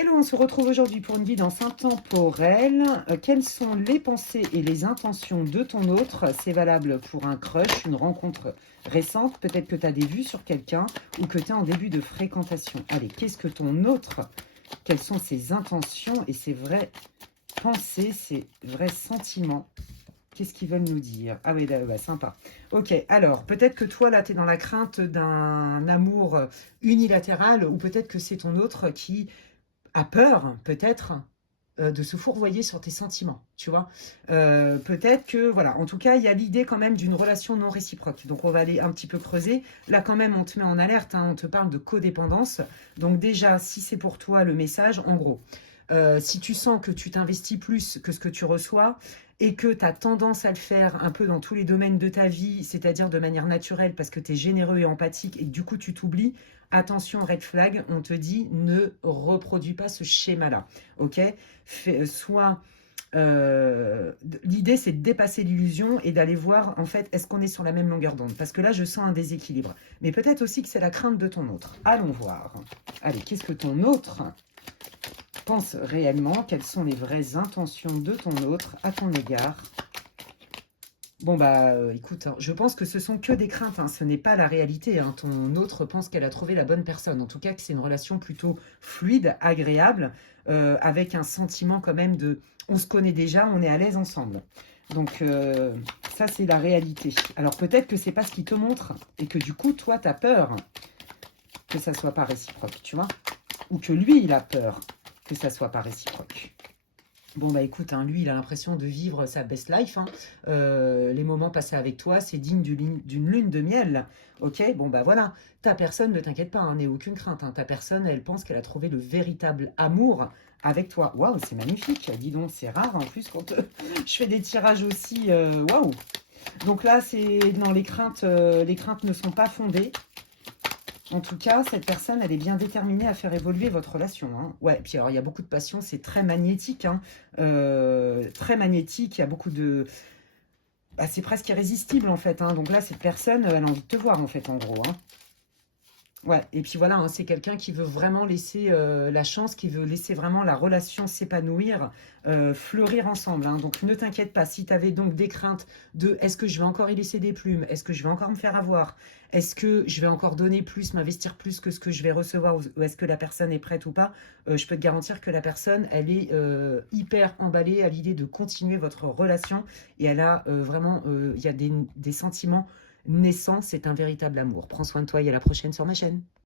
Hello, on se retrouve aujourd'hui pour une guidance intemporelle. Quelles sont les pensées et les intentions de ton autre? C'est valable pour un crush, une rencontre récente. Peut-être que tu as des vues sur quelqu'un ou que tu es en début de fréquentation. Allez, qu'est-ce que ton autre? Quelles sont ses intentions et ses vraies pensées, ses vrais sentiments? Qu'est-ce qu'ils veulent nous dire? Ah oui, bah, sympa. Ok, alors, peut-être que toi, là, tu es dans la crainte d'un amour unilatéral ou peut-être que c'est ton autre qui a peur, peut-être, de se fourvoyer sur tes sentiments, tu vois. Peut-être que, voilà, en tout cas, il y a l'idée quand même d'une relation non réciproque. Donc, on va aller un petit peu creuser. Là, quand même, on te met en alerte, hein, on te parle de codépendance. Donc, déjà, si c'est pour toi le message, en gros, si tu sens que tu t'investis plus que ce que tu reçois et que tu as tendance à le faire un peu dans tous les domaines de ta vie, c'est-à-dire de manière naturelle parce que tu es généreux et empathique et que du coup tu t'oublies, attention, red flag, on te dit ne reproduis pas ce schéma-là. Ok? Soit l'idée c'est de dépasser l'illusion et d'aller voir en fait est-ce qu'on est sur la même longueur d'onde, parce que là je sens un déséquilibre, mais peut-être aussi que c'est la crainte de ton autre. Allons voir. Allez, qu'est-ce que ton autre pense réellement? Quelles sont les vraies intentions de ton autre à ton égard? Bon, bah, écoute, hein, je pense que ce sont que des craintes, hein, ce n'est pas la réalité, hein. Ton autre pense qu'elle a trouvé la bonne personne. En tout cas, que c'est une relation plutôt fluide, agréable, avec un sentiment quand même de on se connaît déjà, on est à l'aise ensemble. Donc, ça, c'est la réalité. Alors, peut-être que c'est pas ce qu'il te montre et que du coup, toi, tu as peur que ça soit pas réciproque, tu vois? Ou que lui, il a peur que ça soit pas réciproque. Bon, bah écoute, hein, lui, il a l'impression de vivre sa best life, hein. Les moments passés avec toi, c'est digne d'une lune de miel. Ok, bon, bah voilà. Ta personne, ne t'inquiète pas, hein, n'aie aucune crainte, hein. Ta personne, elle pense qu'elle a trouvé le véritable amour avec toi. Waouh, c'est magnifique. Dis donc, c'est rare en plus quand je fais des tirages aussi. Waouh. Donc là, c'est non, les craintes ne sont pas fondées. En tout cas, cette personne, elle est bien déterminée à faire évoluer votre relation, hein. Ouais, puis alors, il y a beaucoup de passion, c'est très magnétique, hein. Très magnétique, il y a beaucoup de... Bah, c'est presque irrésistible, en fait, hein. Donc là, cette personne, elle a envie de te voir, en fait, en gros, hein. Ouais, et puis voilà, hein, c'est quelqu'un qui veut vraiment laisser la chance, qui veut laisser vraiment la relation s'épanouir, fleurir ensemble, hein. Donc ne t'inquiète pas, si tu avais donc des craintes de est-ce que je vais encore y laisser des plumes, est-ce que je vais encore me faire avoir, est-ce que je vais encore donner plus, m'investir plus que ce que je vais recevoir, ou est-ce que la personne est prête ou pas, je peux te garantir que la personne, elle est hyper emballée à l'idée de continuer votre relation et elle a vraiment, il y a des sentiments naissant, c'est un véritable amour. Prends soin de toi et à la prochaine sur ma chaîne.